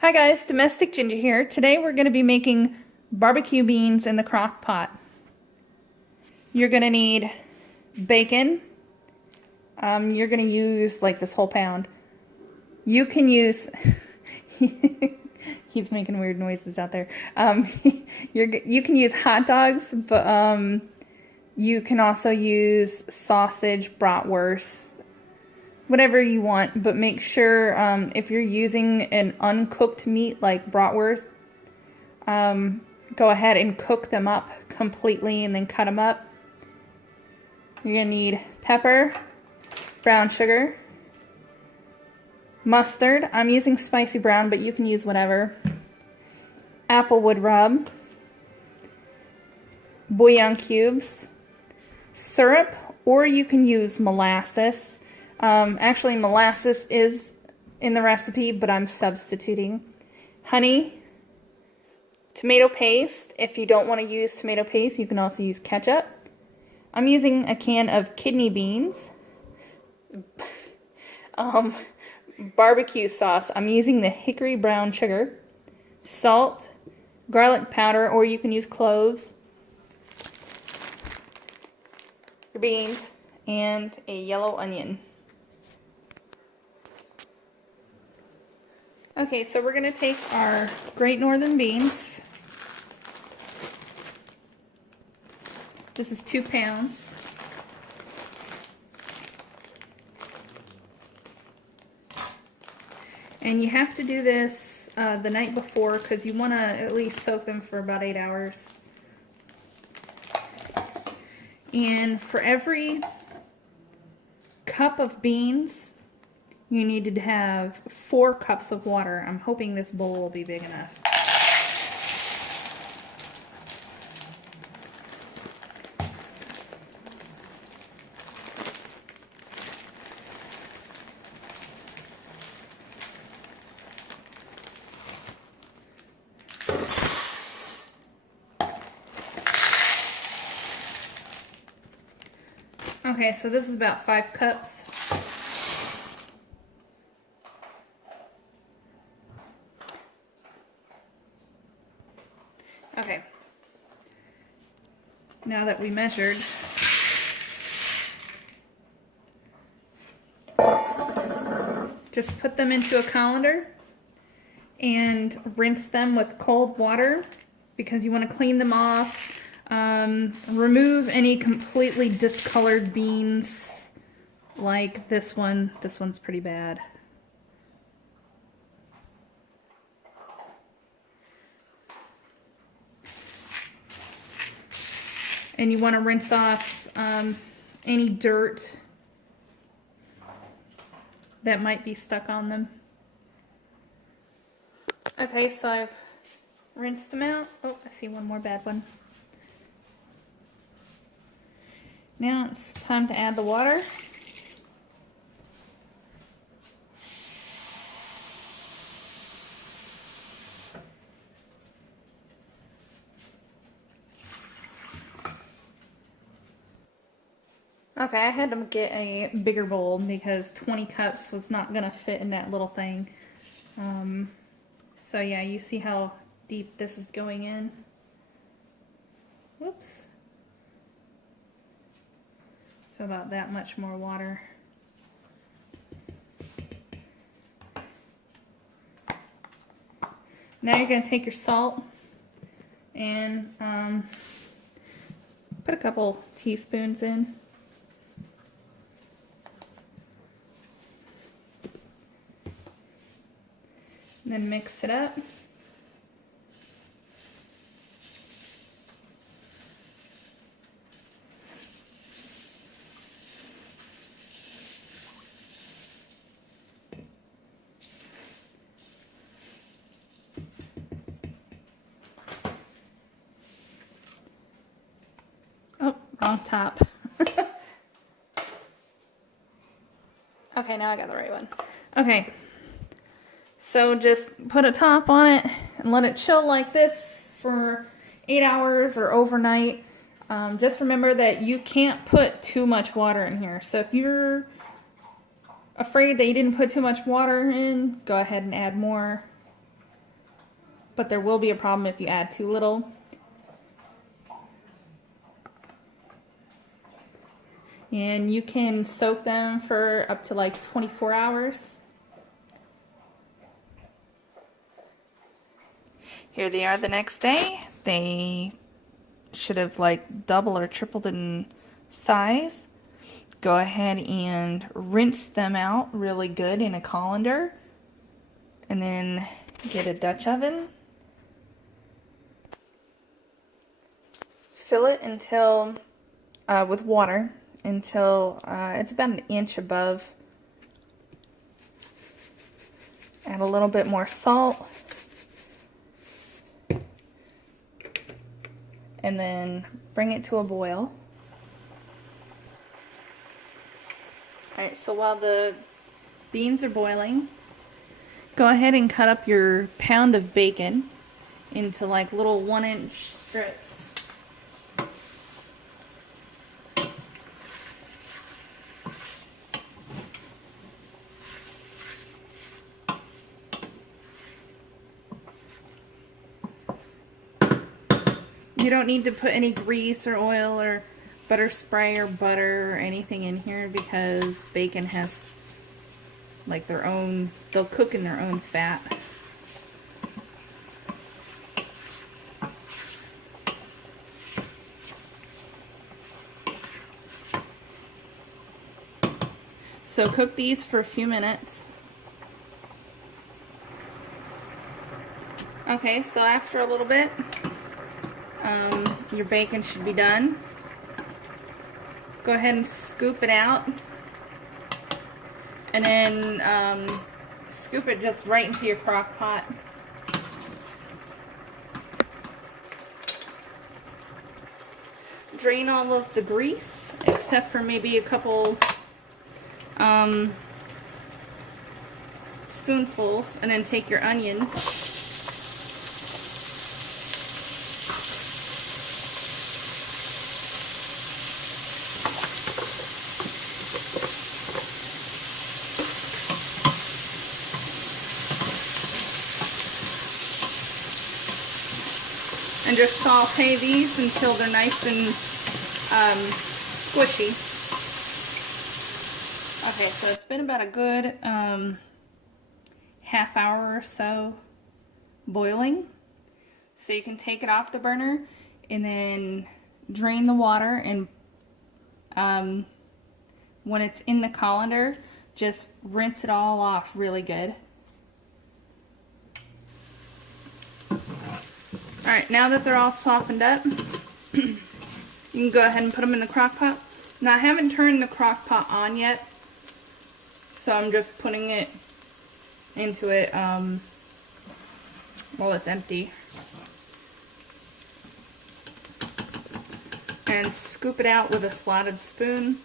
Hi guys, Domestic Ginger here. Today we're going to be making barbecue beans in the crock pot. You're going to need bacon. You're going to use like this whole pound. You can use, he's making weird noises out there. You can use hot dogs, but you can also use sausage, bratwurst, whatever you want, but make sure if you're using an uncooked meat like bratwurst, go ahead and cook them up completely and then cut them up. You're gonna need pepper, brown sugar, mustard. I'm using spicy brown, but you can use whatever. Applewood rub, bouillon cubes, syrup, or you can use molasses. Actually, molasses is in the recipe, but I'm substituting. Honey, tomato paste. If you don't want to use tomato paste, you can also use ketchup. I'm using a can of kidney beans. Barbecue sauce. I'm using the hickory brown sugar. Salt, garlic powder, or you can use cloves. Your beans, and a yellow onion. Okay, so we're going to take our Great Northern beans. This is 2 pounds. And you have to do this the night before because you want to at least soak them for about 8 hours. And for every cup of beans, you need to have 4 cups of water. I'm hoping this bowl will be big enough. Okay, so this is about 5 cups. Okay, now that we measured, just put them into a colander and rinse them with cold water because you want to clean them off. Remove any completely discolored beans like this one. This one's pretty bad. And you want to rinse off any dirt that might be stuck on them. Okay, so I've rinsed them out. Oh, I see one more bad one. Now it's time to add the water. Okay, I had to get a bigger bowl because 20 cups was not going to fit in that little thing. So yeah, you see how deep this is going in. Whoops. So about that much more water. Now you're going to take your salt and put a couple teaspoons in. And then mix it up. Oh, wrong top. Okay, now I got the right one. Okay. So just put a top on it and let it chill like this for 8 hours or overnight. Just remember that you can't put too much water in here. So if you're afraid that you didn't put too much water in, go ahead and add more. but there will be a problem if you add too little. And you can soak them for up to like 24 hours. Here they are the next day. They should have like doubled or tripled in size. Go ahead and rinse them out really good in a colander. And then get a Dutch oven. Fill it until, with water, until it's about an inch above. Add a little bit more salt. And then bring it to a boil. Alright, so while the beans are boiling, go ahead and cut up your pound of bacon into like little 1-inch strips. You don't need to put any grease or oil or butter spray or butter or anything in here because bacon has like their own, they'll cook in their own fat. So cook these for a few minutes. Okay, so after a little bit, your bacon should be done. Go ahead and scoop it out. And then scoop it just right into your crock pot. Drain all of the grease, except for maybe a couple spoonfuls, and then take your onion. And just saute these until they're nice and squishy. Okay, so it's been about a good half hour or so boiling. So you can take it off the burner and then drain the water, and when it's in the colander, just rinse it all off really good. Alright, now that they're all softened up, you can go ahead and put them in the crock pot. Now I haven't turned the crock pot on yet, so I'm just putting it into it while it's empty. And scoop it out with a slotted spoon.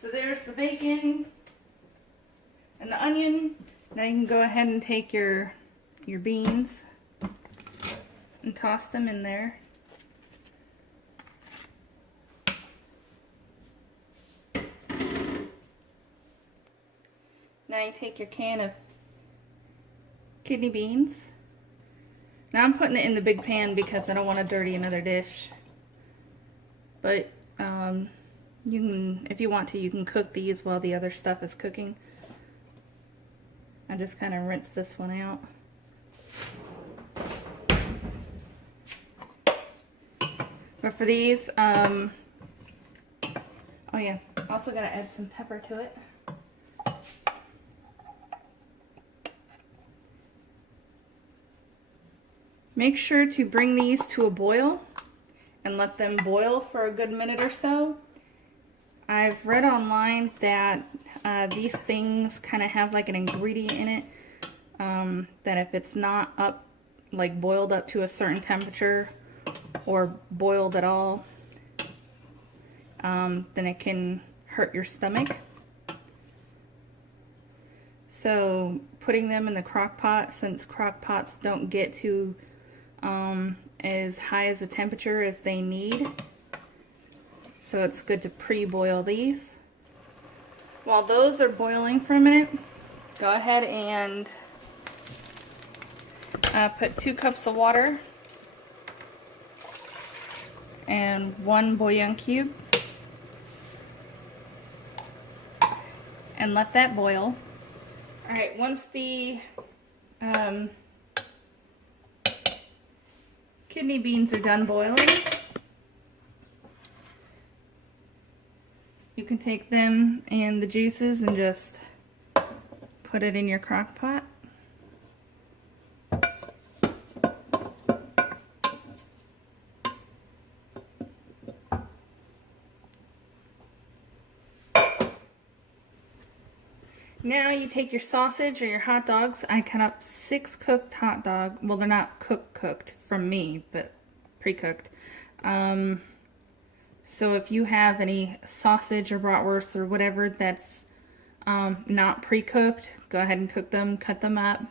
So there's the bacon and the onion. Now you can go ahead and take your beans and toss them in there. Now you take your can of kidney beans. Now I'm putting it in the big pan because I don't want to dirty another dish. But you can, if you want to, you can cook these while the other stuff is cooking. I just kind of rinse this one out. But for these, oh yeah, also gotta add some pepper to it. Make sure to bring these to a boil and let them boil for a good minute or so. I've read online that these things kind of have like an ingredient in it that if it's not up, like boiled up to a certain temperature or boiled at all, then it can hurt your stomach. So putting them in the crock pot, since crock pots don't get to as high as a temperature as they need. So it's good to pre-boil these. While those are boiling for a minute, go ahead and put 2 cups of water and 1 bouillon cube and let that boil. Alright, once the kidney beans are done boiling, you can take them and the juices and just put it in your crock pot. Now you take your sausage or your hot dogs. I cut up 6 cooked hot dogs. Well, they're not cooked from me, but pre-cooked. So if you have any sausage or bratwurst or whatever that's not pre-cooked, go ahead and cook them, cut them up,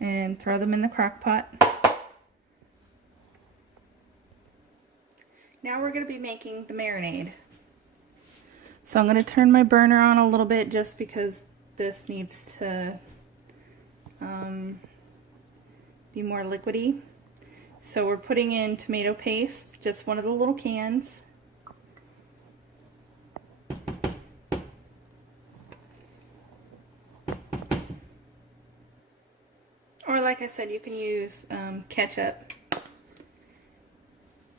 and throw them in the crock pot. Now we're going to be making the marinade. So I'm going to turn my burner on a little bit just because this needs to be more liquidy. So we're putting in tomato paste, just one of the little cans. Or like I said, you can use ketchup. I'm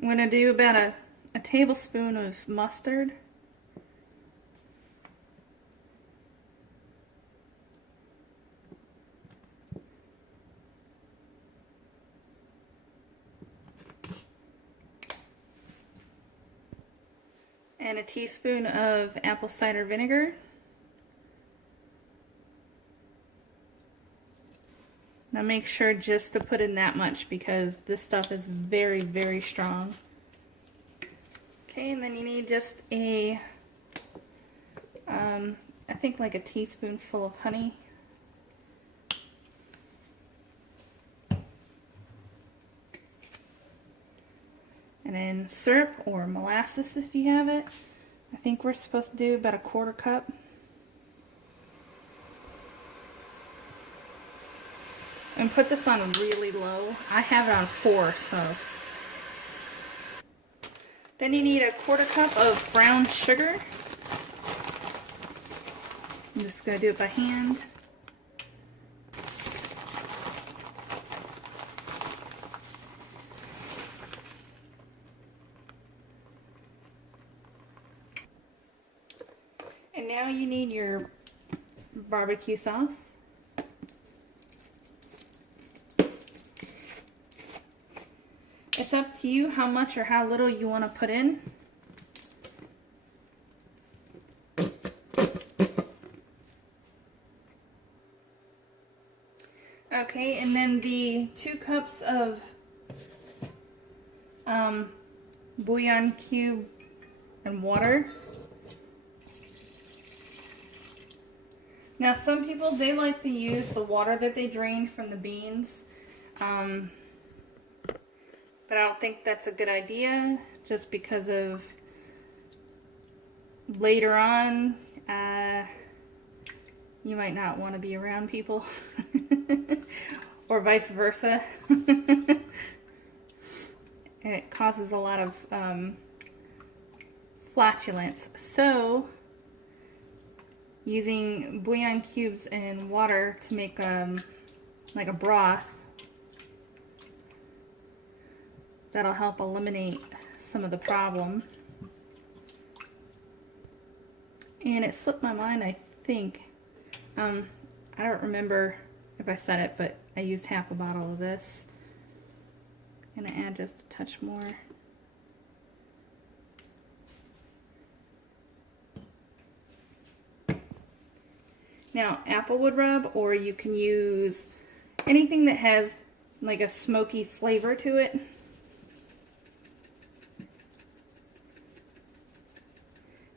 going to do about a tablespoon of mustard. And a teaspoon of apple cider vinegar. Now make sure just to put in that much because this stuff is very, very strong. Okay, and then you need just a, I think like a teaspoonful of honey. And then syrup or molasses if you have it. I think we're supposed to do about a 1/4 cup. And put this on really low. I have it on 4, so. Then you need a 1/4 cup of brown sugar. I'm just going to do it by hand. And now you need your barbecue sauce. It's up to you how much or how little you want to put in. Okay, and then the 2 cups of bouillon cube and water. Now some people, they like to use the water that they drained from the beans, but I don't think that's a good idea just because of later on you might not want to be around people or vice versa. It causes a lot of flatulence. So using bouillon cubes and water to make like a broth, that'll help eliminate some of the problem. And it slipped my mind, I think. I don't remember if I said it, but I used half a bottle of this. I'm gonna add just a touch more. Now, applewood rub, or you can use anything that has like a smoky flavor to it.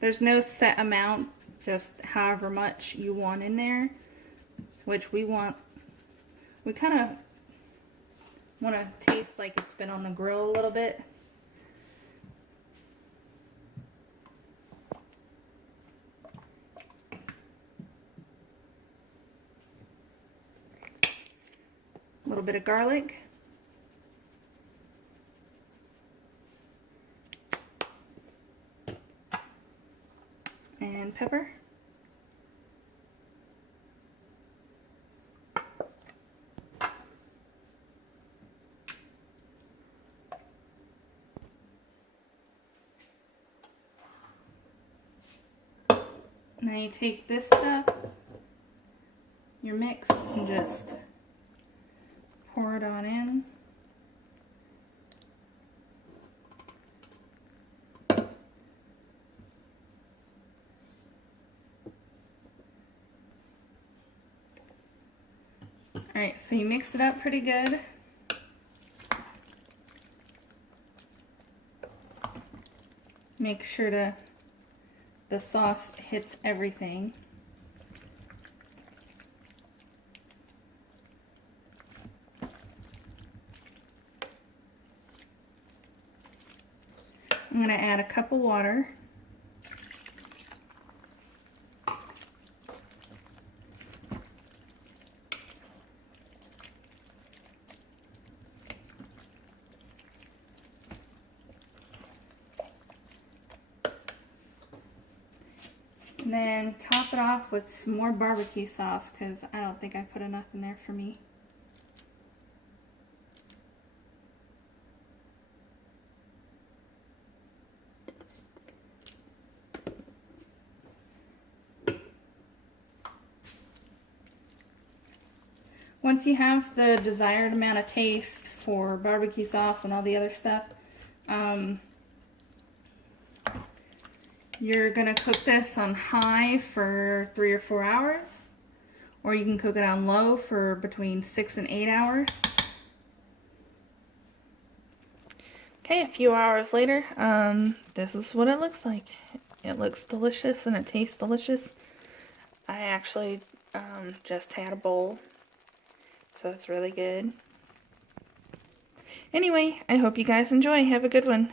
There's no set amount, just however much you want in there, which we want We kind of want to taste like it's been on the grill a little bit. A little bit of garlic. And pepper. Now you take this stuff, your mix, and just pour it on in. Alright, so you mix it up pretty good. Make sure the sauce hits everything. I'm going to add a cup of water. And then top it off with some more barbecue sauce because I don't think I put enough in there for me. Once you have the desired amount of taste for barbecue sauce and all the other stuff, you're gonna cook this on high for 3 or 4 hours, or you can cook it on low for between 6 and 8 hours. Okay, a few hours later, this is what it looks like. It looks delicious and it tastes delicious. I actually just had a bowl, so it's really good. Anyway, I hope you guys enjoy. Have a good one.